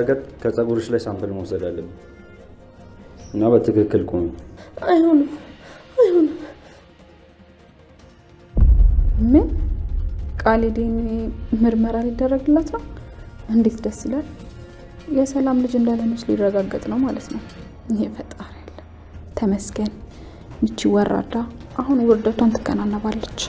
ነገር ከፀጉርሽ ላይ ሳምፕል መውሰድ አለብን እና በትክክል ቆሚ። አይሆንም አይሆንም። ምን ቃል ዲኤንኤ ምርመራ ሊደረግላት ነው? እንዴት ደስ ይላል። የሰላም ልጅ እንዳልሆነች ሊረጋገጥ ነው ማለት ነው። ይሄ ፈጣሪ ያለ ተመስገን። ይቺ ወራዳ አሁን ውርደቷን ትከናነባለች።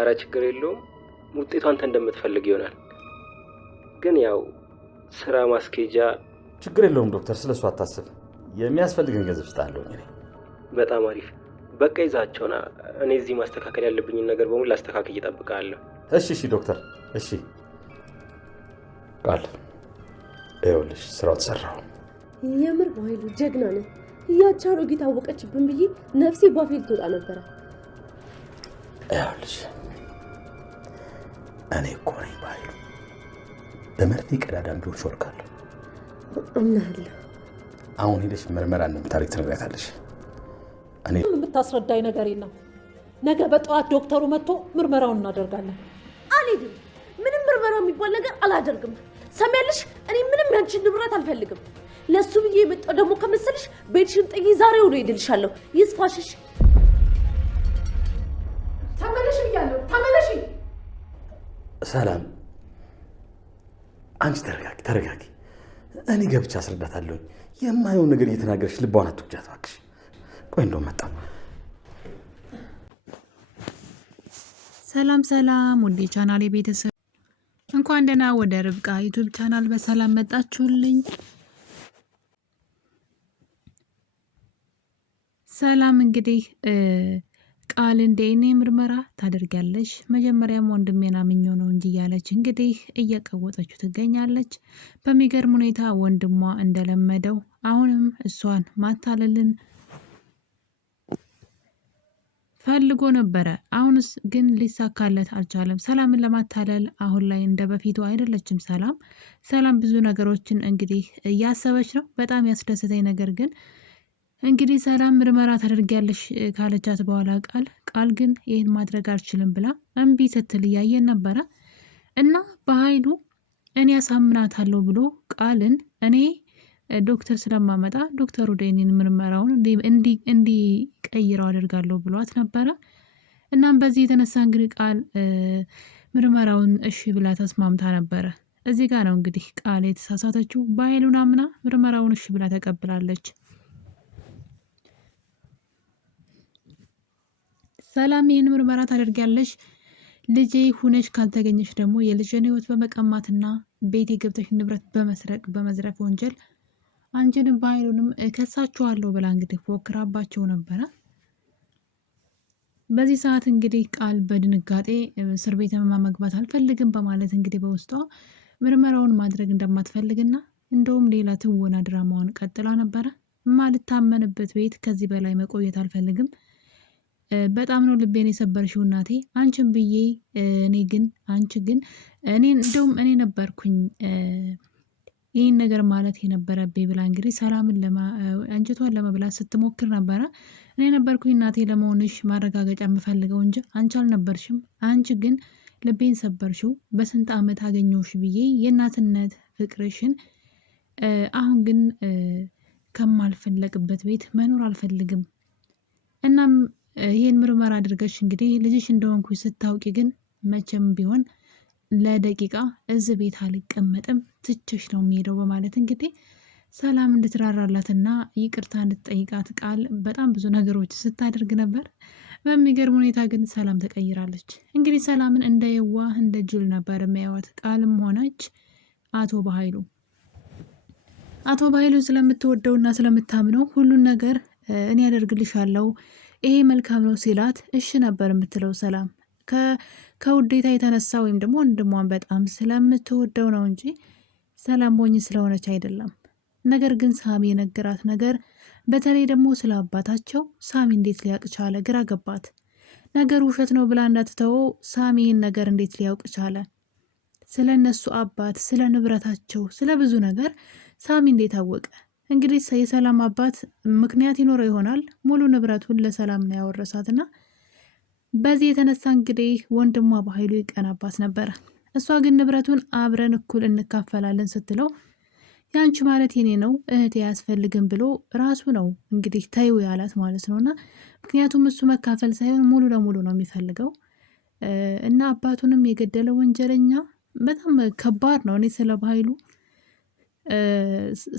አረ ችግር የለውም። ውጤቱ አንተ እንደምትፈልግ ይሆናል። ግን ያው ስራ ማስኬጃ ችግር የለውም ዶክተር፣ ስለሱ አታስብ። የሚያስፈልግን ገንዘብ ስጣለሁ እኔ። በጣም አሪፍ። በቃ ይዛቸውና እኔ እዚህ ማስተካከል ያለብኝን ነገር በሙሉ አስተካክዬ እጠብቅሃለሁ። እሺ ዶክተር፣ እሺ። ቃል ይኸውልሽ ስራው ተሰራው። የምር በኃይሉ ጀግና ነህ። ያቺ አሮጊት አወቀችብን ብዬ ነፍሴ ባፌል ትወጣ ነበረ። ይኸውልሽ እኔ እኮ ነኝ በኃይሉ። በመርፌ ቀዳዳም ቢሆን ሾልካለሁ። እናያለሁ። አሁን ሄደሽ ምርመራ እንደምታደርግ ትነግራታለሽ። እኔ የምታስረዳኝ ነገር የለም። ነገ በጠዋት ዶክተሩ መጥቶ ምርመራውን እናደርጋለን። አልሄድም። ምንም ምርመራ የሚባል ነገር አላደርግም። ሰሚያለሽ? እኔ ምንም ያንቺን ንብረት አልፈልግም። ለሱ ብዬ የመጣው ደግሞ ከመሰልሽ ቤትሽን ጥዬ ዛሬው ነው ሄድልሻለሁ። ይስፋሽሽ። ተመለሽ ብያለሁ። ተመለሽ። ሰላም፣ አንቺ ተረጋጊ። እኔ ገብቻ አስረዳታለሁ። የማየውን ነገር እየተናገረሽ ልቧን አትውጃት እባክሽ። ቆይ እንደው መጣ። ሰላም ውድ ቻናሌ ቤተሰብ እንኳን ደህና ወደ ርብቃ ዩቲዩብ ቻናል በሰላም መጣችሁልኝ። ሰላም እንግዲህ ቃልን ዲኤንኤ ምርመራ ታደርጋለች። መጀመሪያም ወንድሜን አምኜው ነው እንጂ ያለች እንግዲህ እየቀወጠችው ትገኛለች። በሚገርም ሁኔታ ወንድሟ እንደለመደው አሁንም እሷን ማታለልን ፈልጎ ነበረ። አሁንስ ግን ሊሳካለት አልቻለም። ሰላምን ለማታለል አሁን ላይ እንደ በፊቱ አይደለችም። ሰላም ብዙ ነገሮችን እንግዲህ እያሰበች ነው። በጣም ያስደሰተኝ ነገር ግን እንግዲህ ሰላም ምርመራ ታደርጊያለሽ ካለቻት በኋላ ቃል ግን ይህን ማድረግ አልችልም ብላ እምቢ ስትል እያየን ነበረ እና በኃይሉ እኔ ያሳምናታለሁ ብሎ ቃልን እኔ ዶክተር ስለማመጣ ዶክተሩ ዲኤንኤ ምርመራውን እንዲቀይረው አደርጋለሁ ብሏት ነበረ። እናም በዚህ የተነሳ እንግዲህ ቃል ምርመራውን እሺ ብላ ተስማምታ ነበረ። እዚህ ጋር ነው እንግዲህ ቃል የተሳሳተችው። በኃይሉን አምና ምርመራውን እሺ ብላ ተቀብላለች። ሰላም ይህን ምርመራ ታደርጊያለሽ፣ ልጄ ሁነሽ ካልተገኘሽ ደግሞ የልጅን ሕይወት በመቀማትና ቤት የገብተሽ ንብረት በመስረቅ በመዝረፍ ወንጀል አንቺንም በኃይሉንም እከሳችኋለሁ ብላ እንግዲህ ፎክራባቸው ነበረ። በዚህ ሰዓት እንግዲህ ቃል በድንጋጤ እስር ቤት መግባት አልፈልግም በማለት እንግዲህ በውስጧ ምርመራውን ማድረግ እንደማትፈልግና እንደውም ሌላ ትወና ድራማዋን ቀጥላ ነበረ። ማልታመንበት ቤት ከዚህ በላይ መቆየት አልፈልግም። በጣም ነው ልቤን የሰበርሽው እናቴ፣ አንቺን ብዬ እኔ ነበርኩኝ ይህን ነገር ማለት የነበረብኝ ብላ እንግዲህ ሰላምን አንጀቷን ለመብላት ስትሞክር ነበረ። እኔ ነበርኩኝ እናቴ ለመሆንሽ ማረጋገጫ የምፈልገው እንጂ አንቺ አልነበርሽም። አንቺ ግን ልቤን ሰበርሽው። በስንት ዓመት አገኘሁሽ ብዬ የእናትነት ፍቅርሽን። አሁን ግን ከማልፈለግበት ቤት መኖር አልፈልግም። እናም ይህን ምርመራ አድርገሽ እንግዲህ ልጅሽ እንደሆንኩ ስታውቂ ግን መቼም ቢሆን ለደቂቃ እዚህ ቤት አልቀመጥም፣ ትችሽ ነው የሚሄደው በማለት እንግዲህ ሰላም እንድትራራላትና ይቅርታ እንድትጠይቃት ቃል በጣም ብዙ ነገሮች ስታደርግ ነበር። በሚገርም ሁኔታ ግን ሰላም ተቀይራለች። እንግዲህ ሰላምን እንደ የዋህ እንደ ጅል ነበር የሚያዩት ቃልም ሆነች አቶ በኃይሉ ስለምትወደውና ስለምታምነው ሁሉን ነገር እኔ ያደርግልሻለሁ ይሄ መልካም ነው ሲላት እሺ ነበር የምትለው ሰላም ከውዴታ የተነሳ ወይም ደግሞ ወንድሟን በጣም ስለምትወደው ነው እንጂ ሰላም ሞኝ ስለሆነች አይደለም። ነገር ግን ሳሚ የነገራት ነገር በተለይ ደግሞ ስለ አባታቸው ሳሚ እንዴት ሊያውቅ ቻለ? ግራ ገባት። ነገሩ ውሸት ነው ብላ እንዳትተወው ሳሚ ይህን ነገር እንዴት ሊያውቅ ቻለ? ስለ እነሱ አባት፣ ስለ ንብረታቸው፣ ስለ ብዙ ነገር ሳሚ እንዴት አወቀ? እንግዲህ የሰላም አባት ምክንያት ይኖረው ይሆናል። ሙሉ ንብረቱን ለሰላም ነው ያወረሳትና በዚህ የተነሳ እንግዲህ ወንድሟ በኃይሉ ይቀናባት ነበረ። እሷ ግን ንብረቱን አብረን እኩል እንካፈላለን ስትለው ያንቺ ማለት የኔ ነው እህቴ አያስፈልግም ብሎ ራሱ ነው እንግዲህ ተይው ያላት ማለት ነው። እና ምክንያቱም እሱ መካፈል ሳይሆን ሙሉ ለሙሉ ነው የሚፈልገው እና አባቱንም የገደለ ወንጀለኛ በጣም ከባድ ነው። እኔ ስለ በኃይሉ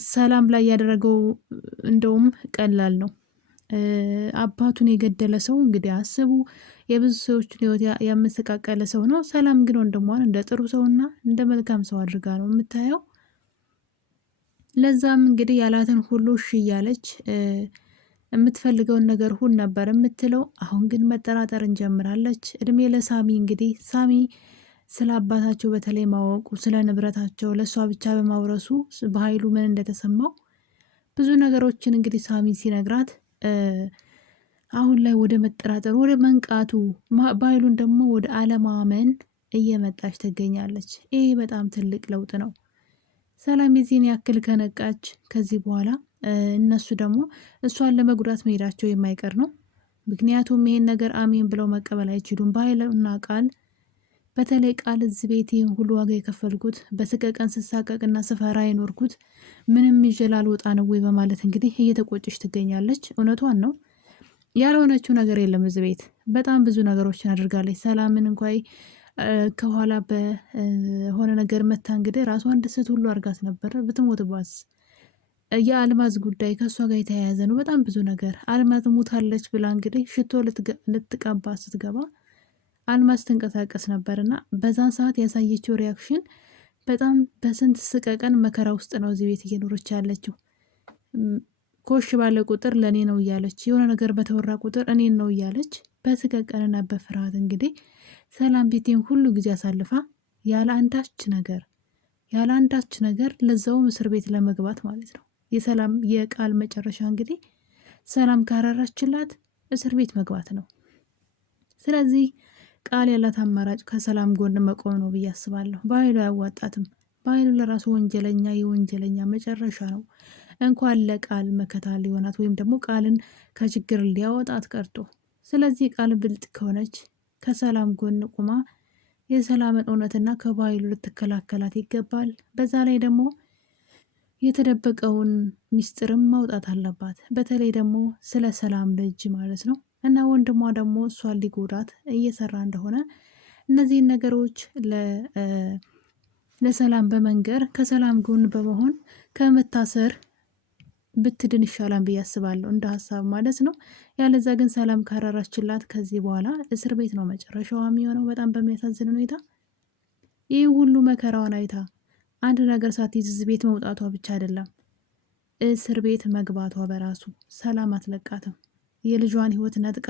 ሰላም ላይ ያደረገው እንደውም ቀላል ነው። አባቱን የገደለ ሰው እንግዲህ አስቡ፣ የብዙ ሰዎችን ህይወት ያመሰቃቀለ ሰው ነው። ሰላም ግን ወንድሟን እንደ ጥሩ ሰውና እንደ መልካም ሰው አድርጋ ነው የምታየው። ለዛም እንግዲህ ያላትን ሁሉ እሺ እያለች የምትፈልገውን ነገር ሁን ነበር የምትለው። አሁን ግን መጠራጠር እንጀምራለች። እድሜ ለሳሚ። እንግዲህ ሳሚ ስለ አባታቸው በተለይ ማወቁ፣ ስለ ንብረታቸው ለእሷ ብቻ በማውረሱ በኃይሉ ምን እንደተሰማው ብዙ ነገሮችን እንግዲህ ሳሚ ሲነግራት አሁን ላይ ወደ መጠራጠር፣ ወደ መንቃቱ፣ በኃይሉን ደግሞ ወደ አለማመን እየመጣች ትገኛለች። ይሄ በጣም ትልቅ ለውጥ ነው። ሰላም የዚህን ያክል ከነቃች ከዚህ በኋላ እነሱ ደግሞ እሷን ለመጉዳት መሄዳቸው የማይቀር ነው። ምክንያቱም ይሄን ነገር አሜን ብለው መቀበል አይችሉም። በኃይልና ቃል፣ በተለይ ቃል እዚህ ቤት ይህን ሁሉ ዋጋ የከፈልኩት በስቀቀን ስሳቀቅና ስፈራ የኖርኩት ምንም ይዤ ላልወጣ ነው ወይ በማለት እንግዲህ እየተቆጨች ትገኛለች። እውነቷን ነው። ያልሆነችው ነገር የለም። እዚህ ቤት በጣም ብዙ ነገሮችን አድርጋለች። ሰላምን እንኳን ከኋላ በሆነ ነገር መታ እንግዲህ ራሷን ደስት ሁሉ አድርጋት ነበረ። ብትሞትባስ? የአልማዝ ጉዳይ ከእሷ ጋር የተያያዘ ነው። በጣም ብዙ ነገር አልማዝ ሙታለች ብላ እንግዲህ ሽቶ ልትቀባ ስትገባ አልማዝ ትንቀሳቀስ ነበርና በዛን ሰዓት ያሳየችው ሪያክሽን በጣም በስንት ስቀቀን መከራ ውስጥ ነው እዚህ ቤት እየኖረች ያለችው። ኮሽ ባለ ቁጥር ለእኔ ነው እያለች፣ የሆነ ነገር በተወራ ቁጥር እኔን ነው እያለች በስቀቀንና በፍርሃት እንግዲህ ሰላም ቤቴን ሁሉ ጊዜ አሳልፋ ያለ አንዳች ነገር ለዛውም እስር ቤት ለመግባት ማለት ነው። የሰላም የቃል መጨረሻ እንግዲህ ሰላም ካራራችላት እስር ቤት መግባት ነው። ስለዚህ ቃል ያላት አማራጭ ከሰላም ጎን መቆም ነው ብዬ አስባለሁ። በኃይሉ አያዋጣትም። በኃይሉ ለራሱ ወንጀለኛ የወንጀለኛ መጨረሻ ነው። እንኳን ለቃል መከታ ሊሆናት ወይም ደግሞ ቃልን ከችግር ሊያወጣት ቀርቶ፣ ስለዚህ ቃል ብልጥ ከሆነች ከሰላም ጎን ቁማ የሰላምን እውነትና ከባህሉ ልትከላከላት ይገባል። በዛ ላይ ደግሞ የተደበቀውን ሚስጥርም ማውጣት አለባት። በተለይ ደግሞ ስለ ሰላም ልጅ ማለት ነው። እና ወንድሟ ደግሞ እሷን ሊጎዳት እየሰራ እንደሆነ እነዚህን ነገሮች ለሰላም በመንገር ከሰላም ጎን በመሆን ከመታሰር ብትድን ይሻላል ብዬ አስባለሁ፣ እንደ ሀሳብ ማለት ነው። ያለዛ ግን ሰላም ካራራችላት ከዚህ በኋላ እስር ቤት ነው መጨረሻዋ የሚሆነው። በጣም በሚያሳዝን ሁኔታ ይህ ሁሉ መከራዋን አይታ አንድ ነገር ሳትይዝ እዚህ ቤት መውጣቷ ብቻ አይደለም፣ እስር ቤት መግባቷ በራሱ ሰላም አትለቃትም። የልጇን ሕይወት ነጥቃ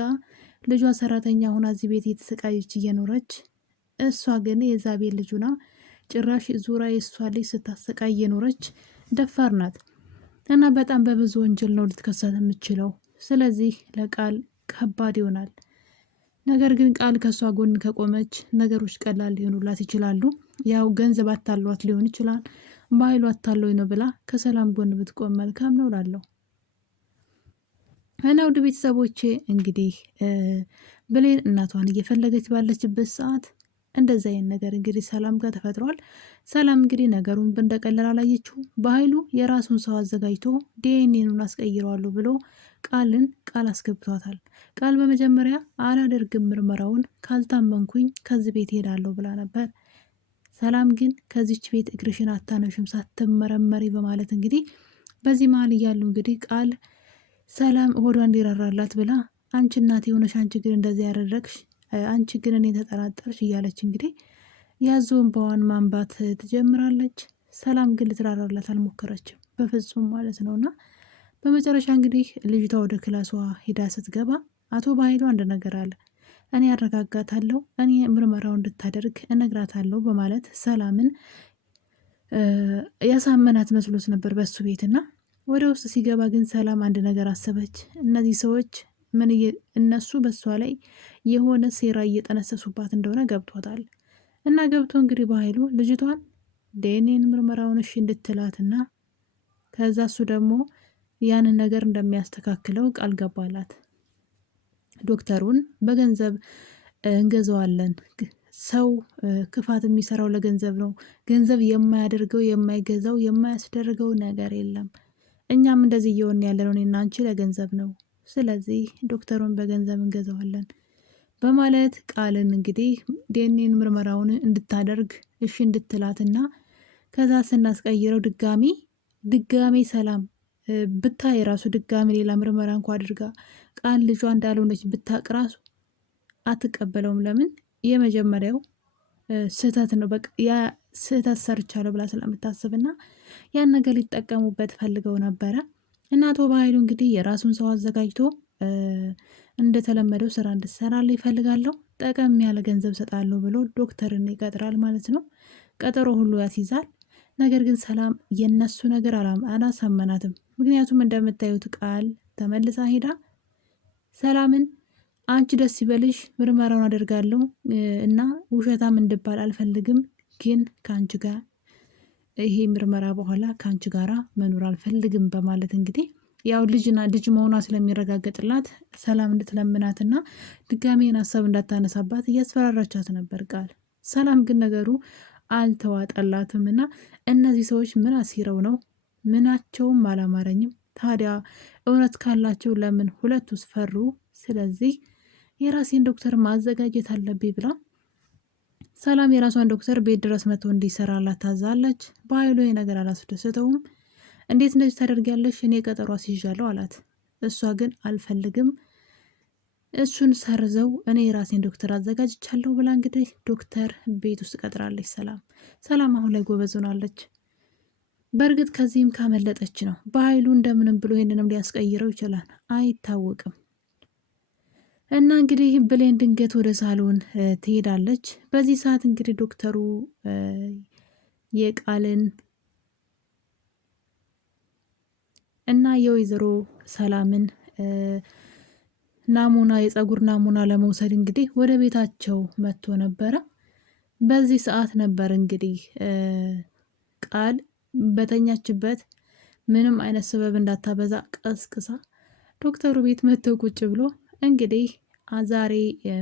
ልጇ ሰራተኛ ሆና እዚህ ቤት የተሰቃየች እየኖረች፣ እሷ ግን የዛ ቤት ልጁና ጭራሽ ዙራ የእሷ ልጅ ስታሰቃይ እየኖረች ደፋር ናት። እና በጣም በብዙ ወንጀል ነው ልትከሳት የምችለው። ስለዚህ ለቃል ከባድ ይሆናል። ነገር ግን ቃል ከእሷ ጎን ከቆመች ነገሮች ቀላል ሊሆኑላት ይችላሉ። ያው ገንዘብ አታሏት ሊሆን ይችላል፣ በኃይሉ አታሎኝ ነው ብላ ከሰላም ጎን ብትቆም መልካም ነው እላለሁ። እና ውድ ቤተሰቦቼ እንግዲህ ብሌን እናቷን እየፈለገች ባለችበት ሰዓት እንደዛ አይነት ነገር እንግዲህ ሰላም ጋር ተፈጥሯል። ሰላም እንግዲህ ነገሩን እንደቀለል አላየችው። በኃይሉ የራሱን ሰው አዘጋጅቶ ዲኤንኤኑን አስቀይረዋለሁ ብሎ ቃል አስገብቷታል። ቃል በመጀመሪያ አላደርግም ምርመራውን ካልታመንኩኝ ከዚህ ቤት ሄዳለሁ ብላ ነበር። ሰላም ግን ከዚች ቤት እግርሽን አታነሽም ሳትመረመሪ በማለት እንግዲህ በዚህ መሀል እያሉ እንግዲህ ቃል ሰላም ሆዷ እንዲራራላት ብላ አንቺ እናቴ የሆነሽ አንቺ ግን እንደዚህ ያደረግሽ አንቺ ግን እኔ ተጠራጠርሽ እያለች እንግዲህ ያዞን በዋን ማንባት ትጀምራለች። ሰላም ግን ልትራራላት አልሞከረችም በፍጹም ማለት ነውና በመጨረሻ እንግዲህ ልጅቷ ወደ ክላሷ ሂዳ ስትገባ አቶ በኃይሉ አንድ ነገር አለ፣ እኔ አረጋጋታለሁ፣ እኔ ምርመራው እንድታደርግ እነግራታለሁ በማለት ሰላምን ያሳመናት መስሎት ነበር በሱ ቤትና ወደ ውስጥ ሲገባ ግን ሰላም አንድ ነገር አሰበች። እነዚህ ሰዎች እነሱ በሷ ላይ የሆነ ሴራ እየጠነሰሱባት እንደሆነ ገብቷታል። እና ገብቶ እንግዲህ በኃይሉ ልጅቷን ዲኤንኤን ምርመራውን እሺ እንድትላትና ከዛ እሱ ደግሞ ያንን ነገር እንደሚያስተካክለው ቃል ገባላት። ዶክተሩን በገንዘብ እንገዛዋለን። ሰው ክፋት የሚሰራው ለገንዘብ ነው። ገንዘብ የማያደርገው የማይገዛው የማያስደርገው ነገር የለም። እኛም እንደዚህ እየሆን ያለነው እኔና አንቺ ለገንዘብ ነው። ስለዚህ ዶክተሩን በገንዘብ እንገዛዋለን በማለት ቃልን እንግዲህ ዲኤንኤን ምርመራውን እንድታደርግ እሺ እንድትላትና ከዛ ስናስቀይረው ድጋሚ ሰላም ብታይ ራሱ ድጋሚ ሌላ ምርመራ እንኳ አድርጋ ቃል ልጇ እንዳልሆነች ብታቅ ራሱ አትቀበለውም። ለምን? የመጀመሪያው ስህተት ነው። በቃ ያ ስህተት ሰርቻለሁ ብላ ስለምታስብና ያን ነገር ሊጠቀሙበት ፈልገው ነበረ። እና አቶ በኃይሉ እንግዲህ የራሱን ሰው አዘጋጅቶ እንደተለመደው ስራ እንድትሰራልኝ ይፈልጋለሁ፣ ጠቀም ያለ ገንዘብ ሰጣለሁ ብሎ ዶክተርን ይቀጥራል ማለት ነው። ቀጠሮ ሁሉ ያስይዛል። ነገር ግን ሰላም የነሱ ነገር አላሳመናትም። ምክንያቱም እንደምታዩት ቃል ተመልሳ ሄዳ ሰላምን አንቺ ደስ ይበልሽ፣ ምርመራውን አደርጋለሁ እና ውሸታም እንድባል አልፈልግም፣ ግን ከአንቺ ጋር ይሄ ምርመራ በኋላ ከአንቺ ጋራ መኖር አልፈልግም በማለት እንግዲህ ያው ልጅ መሆኗ ስለሚረጋገጥላት ሰላም እንድትለምናትና ድጋሜን ሀሳብ እንዳታነሳባት እያስፈራራቻት ነበር ቃል። ሰላም ግን ነገሩ አልተዋጠላትም እና እነዚህ ሰዎች ምን አሲረው ነው? ምናቸውም አላማረኝም። ታዲያ እውነት ካላቸው ለምን ሁለቱስ ፈሩ? ስለዚህ የራሴን ዶክተር ማዘጋጀት አለብኝ ብላ ሰላም የራሷን ዶክተር ቤት ድረስ መጥቶ እንዲሰራላት ታዛለች። በኃይሉ ነገር አላስደሰተውም። እንዴት እንደዚህ ታደርጊያለሽ? እኔ ቀጠሮ አስይዣለሁ አላት። እሷ ግን አልፈልግም፣ እሱን ሰርዘው እኔ የራሴን ዶክተር አዘጋጅቻለሁ ብላ እንግዲህ ዶክተር ቤት ውስጥ ቀጥራለች። ሰላም አሁን ላይ ጎበዝ ሆናለች። በእርግጥ ከዚህም ካመለጠች ነው። በኃይሉ እንደምንም ብሎ ይህንንም ሊያስቀይረው ይችላል፣ አይታወቅም። እና እንግዲህ ብሌን ድንገት ወደ ሳሎን ትሄዳለች። በዚህ ሰዓት እንግዲህ ዶክተሩ የቃልን እና የወይዘሮ ሰላምን ናሙና የፀጉር ናሙና ለመውሰድ እንግዲህ ወደ ቤታቸው መጥቶ ነበረ። በዚህ ሰዓት ነበር እንግዲህ ቃል በተኛችበት ምንም አይነት ስበብ እንዳታበዛ ቀስቅሳ ዶክተሩ ቤት መጥተው ቁጭ ብሎ እንግዲህ ዛሬ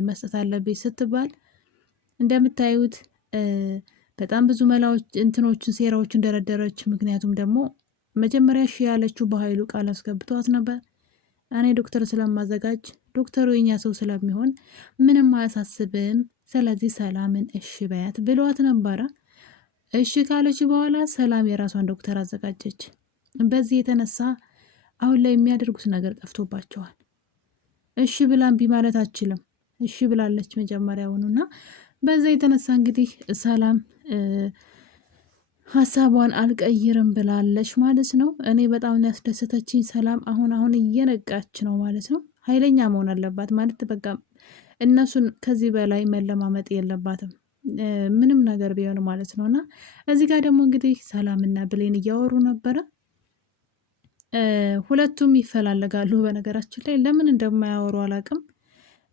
መስጠት አለብኝ ስትባል እንደምታዩት በጣም ብዙ መላዎች እንትኖችን ሴራዎችን ደረደረች። ምክንያቱም ደግሞ መጀመሪያ እሺ ያለችው በኃይሉ ቃል አስገብቷት ነበር። እኔ ዶክተር ስለማዘጋጅ ዶክተሩ የኛ ሰው ስለሚሆን ምንም አያሳስብም፣ ስለዚህ ሰላምን እሺ በያት ብሏት ነበረ። እሺ ካለች በኋላ ሰላም የራሷን ዶክተር አዘጋጀች። በዚህ የተነሳ አሁን ላይ የሚያደርጉት ነገር ጠፍቶባቸዋል። እሺ ብላ እምቢ ማለት አችልም። እሺ ብላለች መጀመሪያውኑና በዛ የተነሳ እንግዲህ ሰላም ሀሳቧን አልቀይርም ብላለች ማለት ነው። እኔ በጣም ያስደሰተችኝ ሰላም አሁን እየነቃች ነው ማለት ነው። ኃይለኛ መሆን አለባት ማለት በቃ እነሱን ከዚህ በላይ መለማመጥ የለባትም ምንም ነገር ቢሆን ማለት ነው። እና እዚህ ጋር ደግሞ እንግዲህ ሰላምና ብሌን እያወሩ ነበረ። ሁለቱም ይፈላለጋሉ። በነገራችን ላይ ለምን እንደማያወሩ አላውቅም።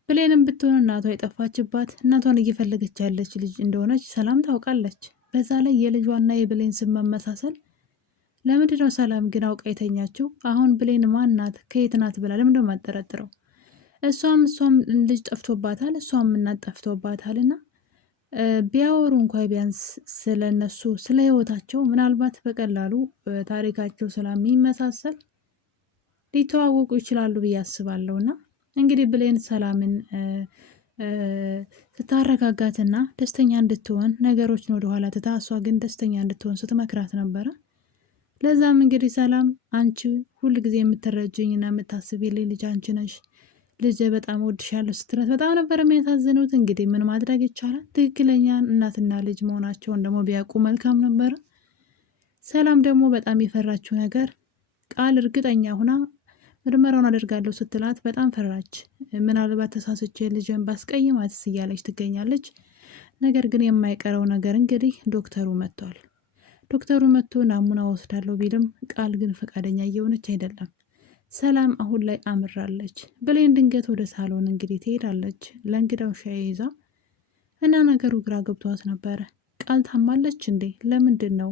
ብሌንም ብትሆን እናቷ የጠፋችባት እናቷን እየፈለገች ያለች ልጅ እንደሆነች ሰላም ታውቃለች። በዛ ላይ የልጇና የብሌን ስም መመሳሰል ለምንድነው ሰላም ግን አውቃ የተኛችው? አሁን ብሌን ማን ናት ከየት ናት ብላ ለምንድነው የማጠረጥረው? እሷም ልጅ ጠፍቶባታል፣ እሷም እናት ጠፍቶባታል። እና ቢያወሩ እንኳ ቢያንስ ስለ እነሱ ስለ ህይወታቸው ምናልባት በቀላሉ ታሪካቸው ስለሚመሳሰል ሊተዋወቁ ይችላሉ ብዬ አስባለሁ። እና እንግዲህ ብሌን ሰላምን ስታረጋጋትና ደስተኛ እንድትሆን ነገሮችን ወደኋላ ትታ እሷ ግን ደስተኛ እንድትሆን ስትመክራት ነበረ። ለዛም እንግዲህ ሰላም አንቺ ሁል ጊዜ የምትረጅኝና የምታስቢልኝ ልጅ አንቺ ነሽ፣ ልጅ በጣም ወድሻለሁ ስትላት በጣም ነበር የሚያሳዝኑት። እንግዲህ ምን ማድረግ ይቻላል? ትክክለኛ እናትና ልጅ መሆናቸውን ደግሞ ቢያውቁ መልካም ነበረ። ሰላም ደግሞ በጣም የፈራችው ነገር ቃል እርግጠኛ ሁና ምርመራውን አደርጋለሁ ስትላት በጣም ፈራች። ምናልባት ተሳስቼ ልጅን ባስቀይማትስ እያለች ትገኛለች። ነገር ግን የማይቀረው ነገር እንግዲህ ዶክተሩ መጥቷል። ዶክተሩ መጥቶ ናሙና ወስዳለሁ ቢልም ቃል ግን ፈቃደኛ እየሆነች አይደለም። ሰላም አሁን ላይ አምራለች። ብሌን ድንገት ወደ ሳሎን እንግዲህ ትሄዳለች ለእንግዳው ሻይ ይዛ እና ነገሩ ግራ ገብቷት ነበረ። ቃል ታማለች እንዴ? ለምንድን ነው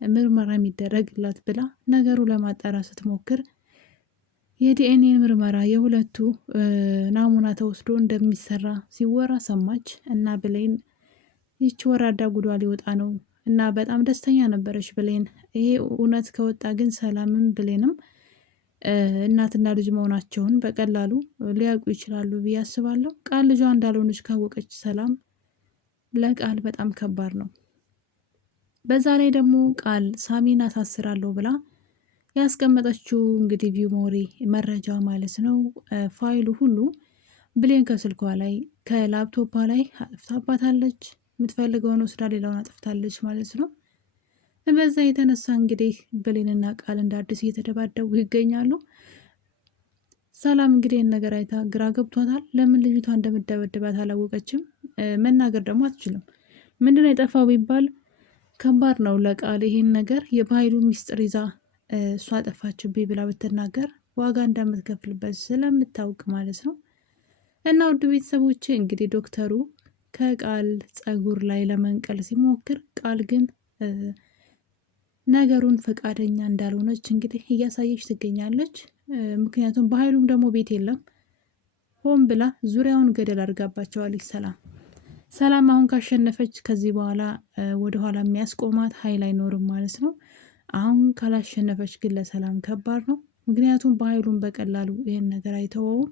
ምርመራ የሚደረግላት ብላ ነገሩ ለማጣራት ስትሞክር የዲኤንኤ ምርመራ የሁለቱ ናሙና ተወስዶ እንደሚሰራ ሲወራ ሰማች እና ብሌን ይቺ ወራዳ ጉዷ ሊወጣ ነው እና በጣም ደስተኛ ነበረች ብሌን። ይሄ እውነት ከወጣ ግን ሰላምም ብሌንም እናትና ልጅ መሆናቸውን በቀላሉ ሊያውቁ ይችላሉ ብዬ አስባለሁ። ቃል ልጇ እንዳልሆነች ካወቀች ሰላም ለቃል በጣም ከባድ ነው። በዛ ላይ ደግሞ ቃል ሳሚን አሳስራለሁ ብላ ያስቀመጠችው እንግዲህ ቪሞሪ መረጃ ማለት ነው ፋይሉ ሁሉ ብሌን ከስልኳ ላይ ከላፕቶፓ ላይ አጥፍታባታለች። የምትፈልገውን ወስዳ ሌላውን አጥፍታለች ማለት ነው። በዛ የተነሳ እንግዲህ ብሌንና ቃል እንደ አዲስ እየተደባደቡ ይገኛሉ። ሰላም እንግዲህ ነገር አይታ ግራ ገብቷታል። ለምን ልጅቷ እንደምደበድባት አላወቀችም። መናገር ደግሞ አትችልም። ምንድነው የጠፋው ቢባል ከባድ ነው ለቃል ይሄን ነገር የባህሉ ሚስጥር ይዛ እሷ ጠፋችብኝ ብላ ብትናገር ዋጋ እንደምትከፍልበት ስለምታውቅ ማለት ነው። እና ውድ ቤተሰቦች እንግዲህ ዶክተሩ ከቃል ፀጉር ላይ ለመንቀል ሲሞክር ቃል ግን ነገሩን ፈቃደኛ እንዳልሆነች እንግዲህ እያሳየች ትገኛለች። ምክንያቱም በኃይሉም ደግሞ ቤት የለም ሆን ብላ ዙሪያውን ገደል አድርጋባቸዋለች። ሰላም አሁን ካሸነፈች ከዚህ በኋላ ወደኋላ የሚያስቆማት ኃይል አይኖርም ማለት ነው። አሁን ካላሸነፈች ግን ለሰላም ከባድ ነው። ምክንያቱም በኃይሉም በቀላሉ ይህን ነገር አይተወውም።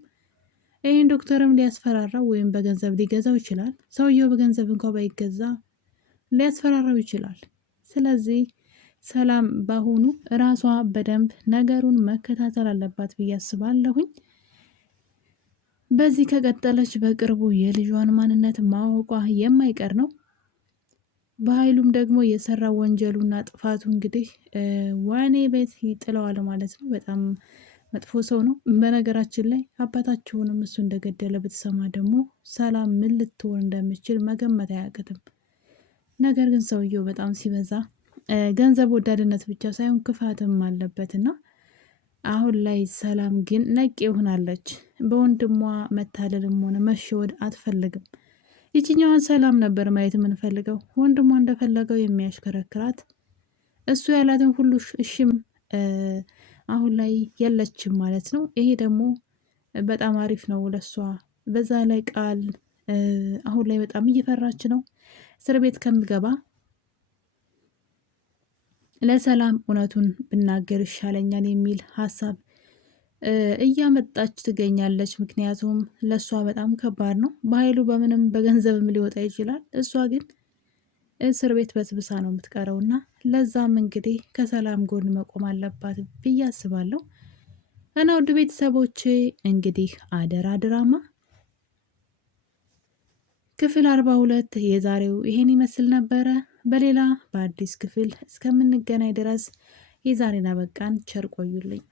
ይህን ዶክተርም ሊያስፈራራው ወይም በገንዘብ ሊገዛው ይችላል። ሰውየው በገንዘብ እንኳ ባይገዛ ሊያስፈራራው ይችላል። ስለዚህ ሰላም በአሁኑ እራሷ በደንብ ነገሩን መከታተል አለባት ብዬ አስባለሁኝ። በዚህ ከቀጠለች በቅርቡ የልጇን ማንነት ማወቋ የማይቀር ነው። በኃይሉም ደግሞ የሰራ ወንጀሉና ጥፋቱ እንግዲህ ወህኒ ቤት ይጥለዋል ማለት ነው። በጣም መጥፎ ሰው ነው። በነገራችን ላይ አባታቸውንም እሱ እንደገደለ ብትሰማ ደግሞ ሰላም ምን ልትሆን እንደምችል መገመት አያቅትም። ነገር ግን ሰውየው በጣም ሲበዛ ገንዘብ ወዳድነት ብቻ ሳይሆን ክፋትም አለበትና አሁን ላይ ሰላም ግን ነቄ ሆናለች። በወንድሟ መታለልም ሆነ መሸወድ አትፈልግም። ይችኛዋን ሰላም ነበር ማየት የምንፈልገው፣ ወንድሟ እንደፈለገው የሚያሽከረክራት እሱ ያላትን ሁሉ እሽም አሁን ላይ የለችም ማለት ነው። ይሄ ደግሞ በጣም አሪፍ ነው ለሷ። በዛ ላይ ቃል አሁን ላይ በጣም እየፈራች ነው። እስር ቤት ከምገባ ለሰላም እውነቱን ብናገር ይሻለኛል የሚል ሀሳብ እያመጣች ትገኛለች። ምክንያቱም ለእሷ በጣም ከባድ ነው። በኃይሉ በምንም በገንዘብም ሊወጣ ይችላል። እሷ ግን እስር ቤት በስብሳ ነው የምትቀረው እና ለዛም እንግዲህ ከሰላም ጎን መቆም አለባት ብዬ አስባለሁ። እና ውድ ቤተሰቦቼ እንግዲህ አደራ ድራማ ክፍል 42 የዛሬው ይሄን ይመስል ነበረ። በሌላ በአዲስ ክፍል እስከምንገናኝ ድረስ የዛሬን አበቃን። ቸር ቆዩልኝ።